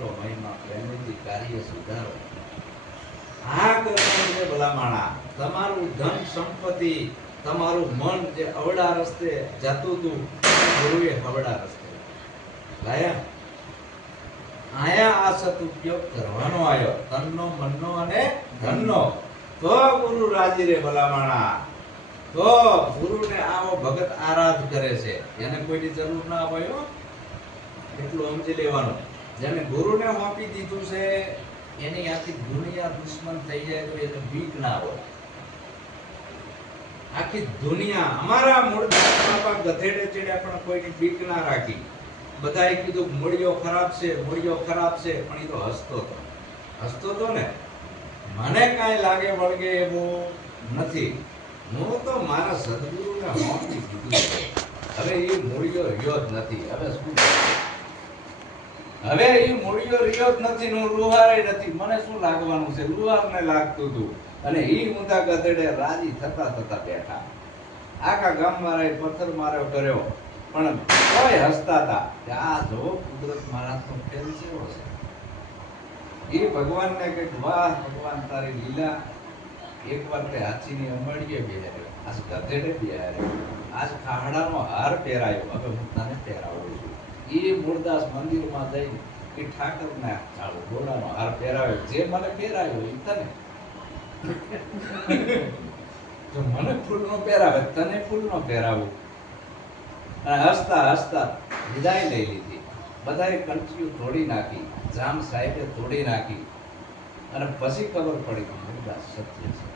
મોટો મહિમા પ્રેમથી કાર્ય સુધારો. આ કરવાનું છે ભલામણા. તમારું ધન સંપત્તિ, તમારું મન જે અવળા રસ્તે જતું હતું, ગુરુએ અવળા રસ્તે લાયા. આયા આ સદુપયોગ કરવાનો આવ્યો, તનનો, મનનો અને ધનનો. તો ગુરુ રાજી રે ભલામણા. તો ગુરુને આવો ભગત આરાધ કરે છે, એને કોઈની જરૂર ના હોય. એટલું સમજી લેવાનું. જેને ગુરુને આપી દીધું છે એની આખી દુનિયા દુશ્મન થઈ જાય તો એને બીક ના હોય. આખી દુનિયા અમારા મૂળ બાપા ગધેડે ચડ્યા પણ કોઈની બીક ના રાખી. બધાએ કીધું મૂળિયો ખરાબ છે, મૂળિયો ખરાબ છે, પણ એ તો હસતો તો ને. મને કાંઈ લાગે વળગે એવું નથી. હું તો મારા સદગુરુને હોંકી દીધું છે. હવે એ મૂળિયો રહ્યો જ નથી. હવે શું? હવે એ મૂળિયો રહ્યો જ નથી, નું લુહારે નથી. મને શું લાગવાનું છે? લુહારને લાગતું હતું. અને એ ઊંધા ગધેડે રાજી થતા બેઠા. આખા ગામ વાળાએ પથ્થર માર્યો કર્યો, પણ કોઈ હસતા હતા કે આ જો કુદરત મહારાજનો ખેલ કેવો છે. એ ભગવાનને કઈક વાહ ભગવાન તારી લીલા. એકવાર તે હાથીની અંબાડીએ બેહાર્યો, આજ ગધેડે બેહાર્યો, આજ ખાહડાનો હાર પહેરાયો, હવે હું તને પહેરાવું છું. એ મૂળદાસ મંદિરમાં જઈને એ ઠાકરના ઘોડાનો હાર પહેરાવ્યો, જે મને પહેરાયો એ તને. જો મને ફૂલનો પહેરાવે, તને ફૂલનો પહેરાવું. અને હસતા હસતા વિદાય લઈ લીધી. બધાએ કંઠીઓ તોડી નાખી, જામ સાહેબે તોડી નાખી. અને પછી ખબર પડી કે મૂળદાસ સત્ય છે.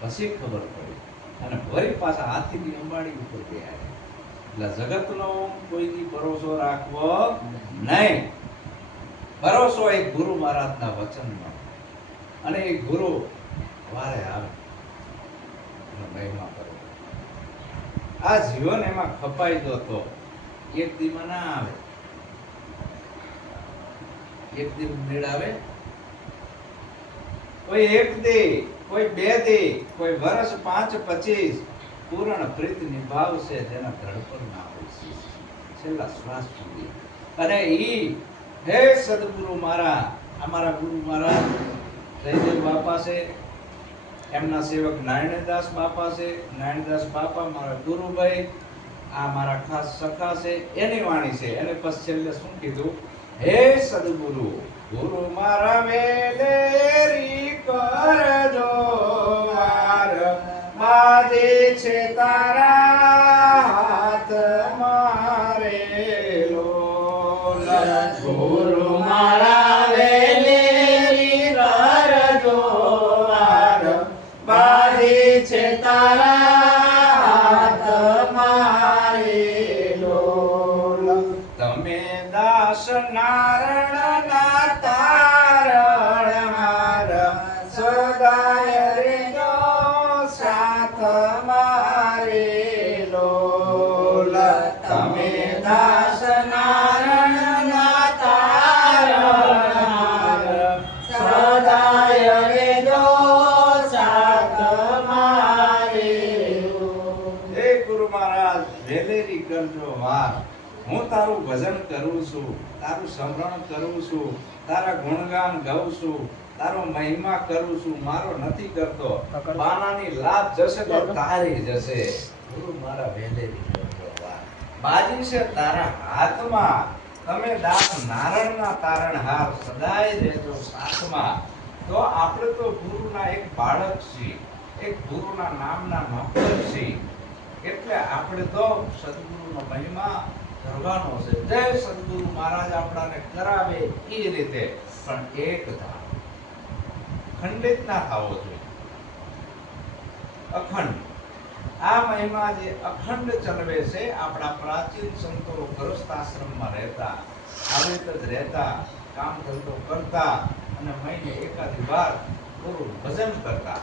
પછી ખબર પડી અને વળી પાછા હાથીની અંબાડી ઉપર ગયા. એટલે જગતનો કોઈની ભરોસો રાખવો નહીં. ભરોસો એ ગુરુ મહારાજના વચનનો. અને એ ગુરુ વારે આવે મહિમા કરે. આ જીવન એમાં ખપાઈ જતો એક દીમાં ના આવે. એક દી મેળાવે, કોઈ એક દી, કોઈ બે દી, કોઈ વર્ષ 5-25 પૂર્ણ પ્રીત નિભાવશે જેના ધડપણ ના હોય છેલ્લા શ્વાસ સુધી. અને ઈ હે સદગુરુ મારા, અમારા ગુરુ મહારાજ જયદેવ બાપા છે, એમના સેવક નારાયણદાસ બાપા છે. નારાયણદાસ બાપા મારા ગુરુભાઈ, આ મારા ખાસ સખા છે. એની વાણી છે. એને પછી છેલ્લે શું કીધું? હે સદગુરુ, ગુરુ મારા વેલેરી કરજો વાર, બાજે છે તારા હાથ મારેલો. ગુરુ મારા વેલેરી કરજો વાર, બાજે છે તારા હાથ મારેલો. તમે દાસ નારણના તારણ હાર, સદાય રેજો સાથ મારેલો. તમે દાસ નારણના તારણ હાર, સદાય રેજો સાથ મારેલો. હે ગુરુ મહારાજ, વેલેરી કરજો વાર. હું તારું ભજન કરું છું, તારું સ્મરણ કરું છું, તારા ગુણગાન ગાઉં છું, તારો મહિમા કરું છું. મારો નથી કરતો. બાનાની લાભ જશે તો તારી જશે. ગુરુ મારા વેલેરી કરજો વાર, બાજી છે તારા હાથમાં. તમે દાસ નારણના તારણહાર, સદાય રહેજો સાથમાં. તો આપણે તો ગુરુના એક બાળક છીએ, એક ગુરુના નામના નોકર છીએ. એટલે આપણે તો સદગુરુનો મહિમા કરવાનો છે. જય સદગુરુ મહારાજ આપણાને કરાવે એ રીતે, પણ એક ધામ ખંડિત ના થવો જોઈએ, અખંડ. આ મહિમા જે અખંડ ચલવે છે. આપણા પ્રાચીન સંતો ગૃહસ્થ આશ્રમમાં રહેતા, આવી રીતે જ રહેતા, કામ ધંધો કરતા અને મહિને એકાદી વાર ગુરુ ભજન કરતા.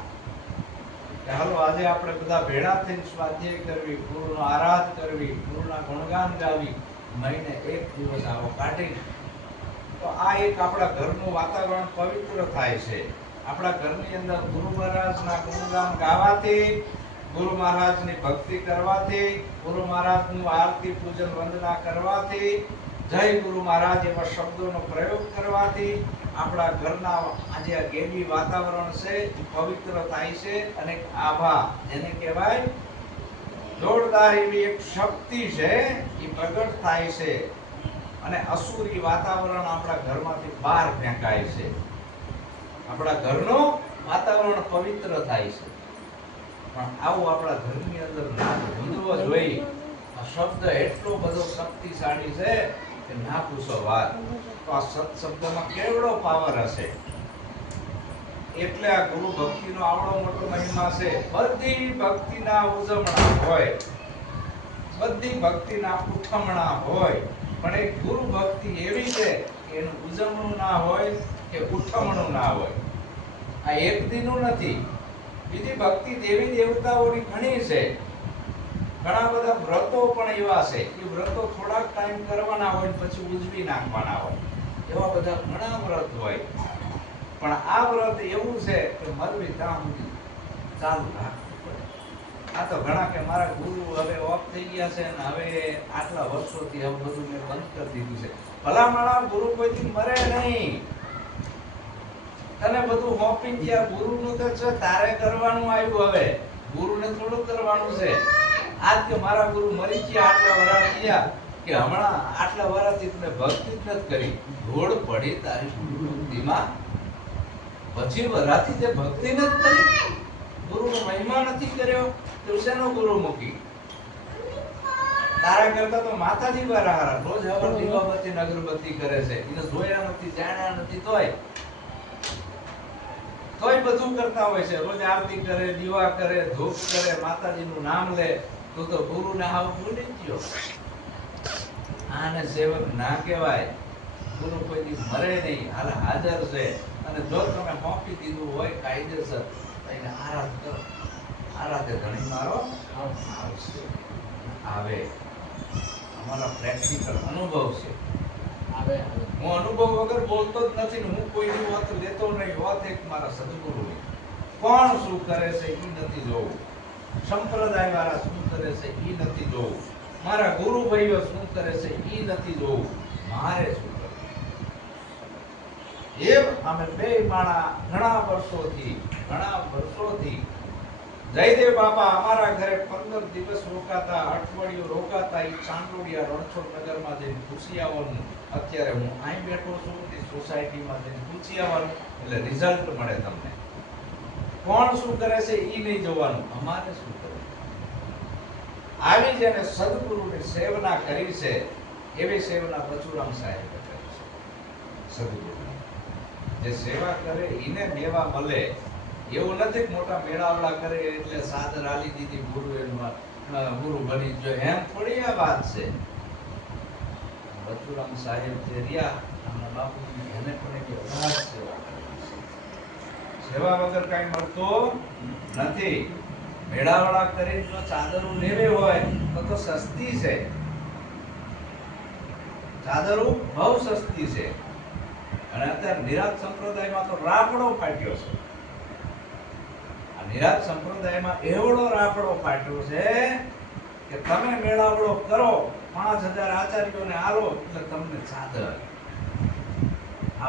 કે હાલો આજે આપણે બધા ભેળા થઈને સ્વાધ્યાય કરવી, ગુરુનો આરાધ કરવી, ગુરુના ગુણગાન ગાવી, મહિને એક દિવસ આવો કાઢી. તો આ એક આપણા ઘરનું વાતાવરણ પવિત્ર થાય છે. આપણા ઘરની અંદર ગુરુ મહારાજના ગુણગાન ગાવાથી, ગુરુ મહારાજની ભક્તિ કરવાથી, ગુરુ મહારાજનું આરતી પૂજન વંદના કરવાથી જય ગુરુ મહારાજ એવા શબ્દોનો પ્રયોગ કરવાથી આપણા ઘરના આજે આ ગેલી વાતાવરણ છે એ પવિત્ર થાય છે અને આભા જેને કહેવાય જોરદાર એવી એક શક્તિ છે એ પ્રગટ થાય છે અને અસુરી વાતાવરણ આપણા ઘરમાંથી બહાર ફેંકાય છે. આપણા ઘરનું વાતાવરણ પવિત્ર થાય છે. પણ આવું આપણા ઘરની અંદર નાદ ગુંજવો જોઈએ. આ શબ્દ એટલો બધો શક્તિશાળી છે કે ના પૂછો વાત. તો આ સત શબ્દમાં કેવડો પાવર હશે. એટલે આ ગુરુ ભક્તિનો આવડો મોટો મહિમા છે. બધી ભક્તિના ઉજવણા હોય, બધી ભક્તિના ઉઠમણા હોય, પણ એક ગુરુ ભક્તિ એવી છે કે એનું ઉજવણું ના હોય કે ઉઠમણું ના હોય. આ એક દીનું નથી. બીજી ભક્તિ દેવી દેવતાઓની ઘણી છે. ઘણા બધા વ્રતો પણ એવા છે કે વ્રતો થોડાક ટાઈમ કરવાના હોય પછી ઉજવી નાખવાના હોય. એવા બધા ઘણા વ્રત હોય. પણ આ વ્રત એવું છે કે મરવી ત્યાં સુધી ચાલુ રાખવું પડે. આ તો ઘણા કે મારા ગુરુ હવે ઓફ થઈ ગયા છે ને હવે આટલા વર્ષોથી હવે બધું મેં બંધ કરી દીધું છે. ભલામણા ગુરુ કોઈથી મરે નહીં. તને બધું હોપી ગયા. ગુરુનું તો છે તારે કરવાનું આવ્યું. હવે ગુરુને થોડું કરવાનું છે. આજ કે મારા ગુરુ મરી ગયા આટલા વર્ષ થયા કે હમણાં આટલા વર્ષથી તને ભક્તિ જ નથી કરી. ધોળ પડી તારી ગુરુ ભક્તિમાં. પછી વરાથી તે ભક્તિ નથી કરી, ગુરુનો મહિમા નથી કર્યો, તો શેનો ગુરુ મૂકી? તારા કરતા તો માતાજી વાળા રોજ હવાર દીવાબત્તી અગરબત્તી કરે છે. એને જોયા નથી, જાણ્યા નથી, તોય બધું કરતા હોય છે. રોજ આરતી કરે, દીવા કરે, ધૂપ કરે, માતાજીનું નામ લે. તો ગુરુને હાવ ભૂલી ગયો. આને સેવક ના કહેવાય. ગુરુ કોઈ દી મરે નહીં, હાલ હાજર છે. અને જો તમે મોપી દીધું હોય કાયદેસર તો એને આરાધ કરો. આરાધે ધણી મારો આવશે, આવે. અમારા પ્રેક્ટિકલ અનુભવ છે. હું અનુભવ વગર બોલતો જ નથી ને હું કોઈની વાત લેતો નહીં. વાત એક મારા સદગુરુની. કોણ શું કરે છે એ નથી જોવું. સંપ્રદાય વાળા શું કરે છે એ નથી જોવું. મારા ગુરુ ભાઈઓ શું કરે છે એ નથી જોવું. મારે શું કરવું. એમ અમે બે માણા ઘણા વર્ષોથી જયદેવ બાપા અમારા ઘરે 15 દિવસ રોકાતા, અઠવાડિયું રોકાતા. એ ચાંદોડિયા રણછોડ નગરમાં જઈને પૂછી આવવાનું. અત્યારે હું અહીં બેઠો છું તે સોસાયટીમાં જઈને પૂછી આવવાનું એટલે રિઝલ્ટ મળે તમને. કોણ શું કરે છે એ નહીં જોવાનું, અમારે શું કરવું. આવી જેને સદગુરુની સેવના કરી છે એવી સેવના બચુરામ સાહેબ કરી છે. સદગુરુ જે સેવા કરે એને દેવા મળે. એવું નથી કે મોટા મેળાવડા કરે એટલે સાદર આલી દીધી ગુરુ એનું ગુરુ બની ગયો. એમ થોડી આ વાત છે. બચુરામ સાહેબ જે રહ્યા આમના બાપુજી એને પણ એક અગાધ સેવા કરી છે. સેવા વગર કઈ મળતો નથી. મેળાવડા કરીને જો ચાદરો લેવી હોય તો સસ્તી છે. ચાદરો બહુ સસ્તી છે. અને અત્યારે નિરાત સંપ્રદાયમાં તો રાફડો ફાટ્યો છે. આ નિરાત સંપ્રદાયમાં એવડો રાફડો ફાટ્યો છે કે તમે મેળાવડો કરો, 5000 આચાર્યોને આલો એટલે તમને ચાદર.